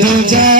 the day.